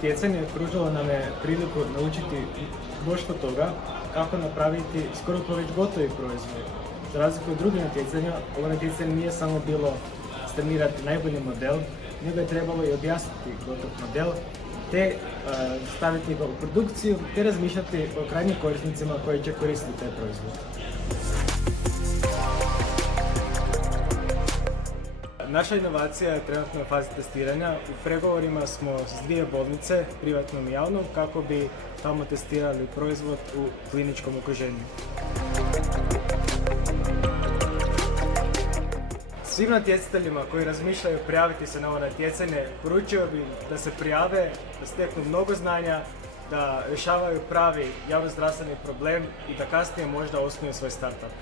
natjecanje pružilo nam je priliku naučiti mnoštvo toga kako napraviti skoro pa već gotovi proizvod. Za razliku od drugih natjecanja, ovo natjecanje nije samo bilo trenirati najbolji model, nego je trebalo i objasniti gotov model, te staviti ga u produkciju, te razmišljati o krajnjim korisnicima koji će koristiti taj proizvod. Naša inovacija je trenutno u fazi testiranja. U pregovorima smo s dvije bolnice, privatnom i javnom, kako bi tamo testirali proizvod u kliničkom okruženju. Svim natjecateljima koji razmišljaju prijaviti se na ovo natjecanje, poručio bih da se prijave, da steknu mnogo znanja, da rješavaju pravi javnozdravstveni problem i da kasnije možda osnuju svoj startup.